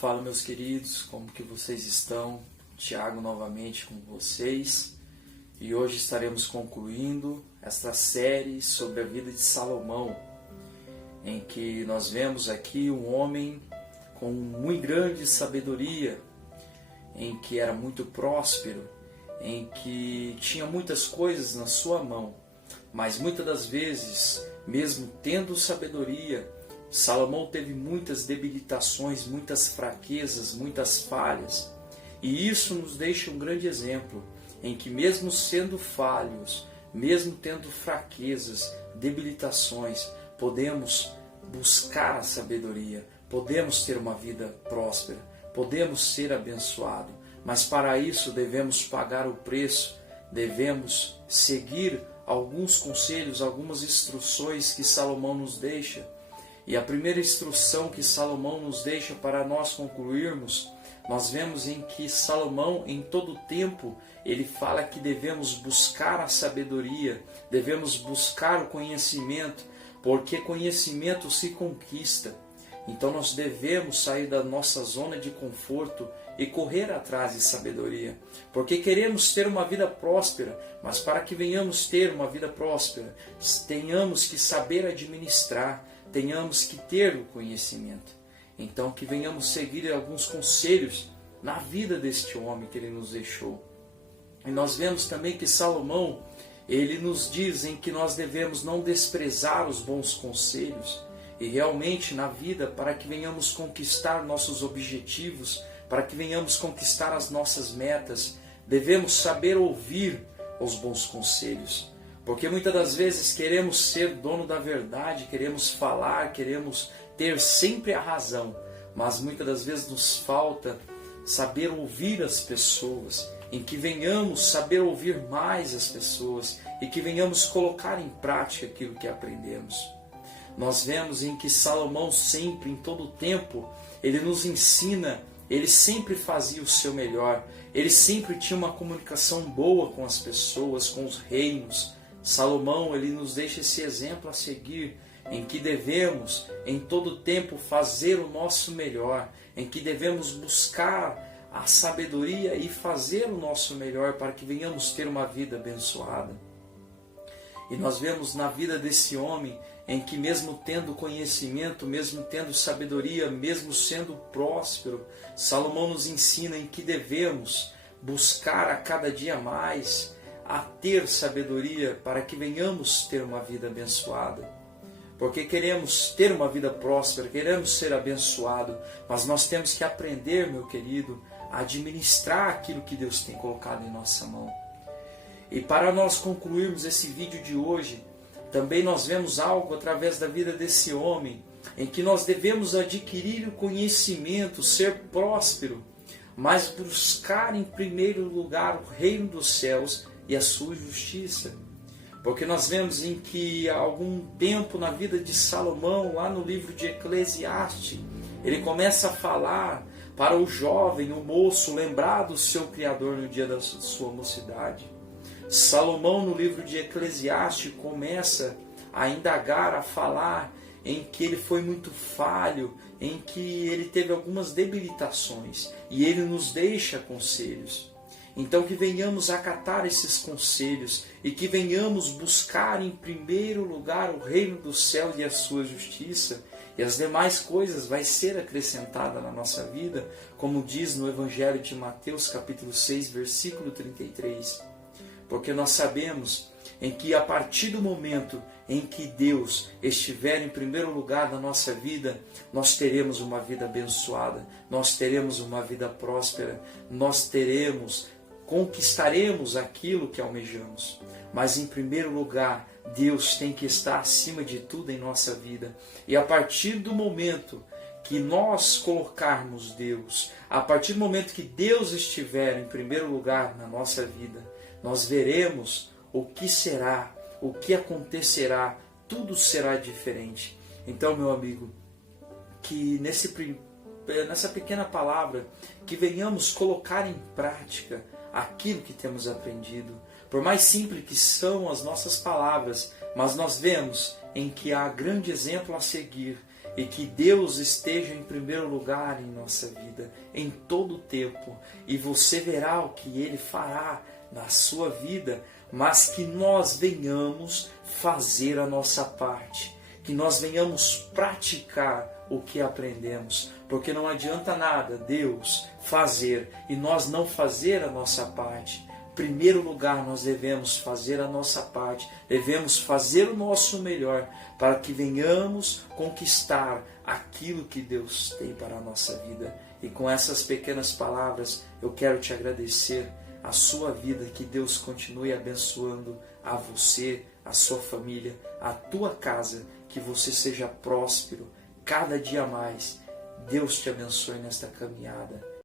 Fala, meus queridos, como que vocês estão? Tiago novamente com vocês, e hoje estaremos concluindo esta série sobre a vida de Salomão, em que nós vemos aqui um homem com muito grande sabedoria, em que era muito próspero, em que tinha muitas coisas na sua mão, mas muitas das vezes, mesmo tendo sabedoria, Salomão teve muitas debilitações, muitas fraquezas, muitas falhas. E isso nos deixa um grande exemplo, em que mesmo sendo falhos, mesmo tendo fraquezas, debilitações, podemos buscar a sabedoria, podemos ter uma vida próspera, podemos ser abençoados. Mas para isso devemos pagar o preço, devemos seguir alguns conselhos, algumas instruções que Salomão nos deixa. E a primeira instrução que Salomão nos deixa para nós concluirmos, nós vemos em que Salomão, em todo tempo, ele fala que devemos buscar a sabedoria, devemos buscar o conhecimento, porque conhecimento se conquista. Então nós devemos sair da nossa zona de conforto e correr atrás de sabedoria, porque queremos ter uma vida próspera, mas para que venhamos ter uma vida próspera, tenhamos que saber administrar, tenhamos que ter o conhecimento. Então que venhamos seguir alguns conselhos na vida deste homem que ele nos deixou. E nós vemos também que Salomão, ele nos diz em que nós devemos não desprezar os bons conselhos, e realmente na vida, para que venhamos conquistar nossos objetivos, para que venhamos conquistar as nossas metas, devemos saber ouvir os bons conselhos. Porque muitas das vezes queremos ser dono da verdade, queremos falar, queremos ter sempre a razão, mas muitas das vezes nos falta saber ouvir as pessoas, em que venhamos saber ouvir mais as pessoas e que venhamos colocar em prática aquilo que aprendemos. Nós vemos em que Salomão sempre, em todo o tempo, ele nos ensina, ele sempre fazia o seu melhor, ele sempre tinha uma comunicação boa com as pessoas, com os reinos. Salomão, ele nos deixa esse exemplo a seguir, em que devemos, em todo tempo, fazer o nosso melhor, em que devemos buscar a sabedoria e fazer o nosso melhor para que venhamos ter uma vida abençoada. E nós vemos na vida desse homem, em que mesmo tendo conhecimento, mesmo tendo sabedoria, mesmo sendo próspero, Salomão nos ensina em que devemos buscar a cada dia mais a ter sabedoria para que venhamos ter uma vida abençoada. Porque queremos ter uma vida próspera, queremos ser abençoados, mas nós temos que aprender, meu querido, a administrar aquilo que Deus tem colocado em nossa mão. E para nós concluirmos esse vídeo de hoje, também nós vemos algo através da vida desse homem, em que nós devemos adquirir o conhecimento, ser próspero, mas buscar em primeiro lugar o reino dos céus e a sua justiça. Porque nós vemos em que há algum tempo na vida de Salomão, lá no livro de Eclesiastes, ele começa a falar para o jovem, o moço, lembrar do seu Criador no dia da sua mocidade. Salomão, no livro de Eclesiastes, começa a indagar, a falar em que ele foi muito falho, em que ele teve algumas debilitações, e ele nos deixa conselhos. Então que venhamos acatar esses conselhos e que venhamos buscar em primeiro lugar o reino dos céus e a sua justiça, e as demais coisas vai ser acrescentada na nossa vida, como diz no Evangelho de Mateus capítulo 6, versículo 33. Porque nós sabemos em que a partir do momento em que Deus estiver em primeiro lugar na nossa vida, nós teremos uma vida abençoada, nós teremos uma vida próspera, conquistaremos aquilo que almejamos. Mas em primeiro lugar, Deus tem que estar acima de tudo em nossa vida. E a partir do momento que nós colocarmos Deus, a partir do momento que Deus estiver em primeiro lugar na nossa vida, nós veremos o que será, o que acontecerá, tudo será diferente. Então, meu amigo, que nessa pequena palavra, que venhamos colocar em prática aquilo que temos aprendido. Por mais simples que são as nossas palavras, mas nós vemos em que há grande exemplo a seguir, e que Deus esteja em primeiro lugar em nossa vida, em todo o tempo, e você verá o que Ele fará na sua vida, mas que nós venhamos fazer a nossa parte, que nós venhamos praticar o que aprendemos, porque não adianta nada Deus fazer e nós não fazer a nossa parte. Em primeiro lugar, nós devemos fazer a nossa parte, devemos fazer o nosso melhor para que venhamos conquistar aquilo que Deus tem para a nossa vida. E com essas pequenas palavras, eu quero te agradecer a sua vida, que Deus continue abençoando a você, a sua família, a tua casa, que você seja próspero cada dia mais. Deus te abençoe nesta caminhada.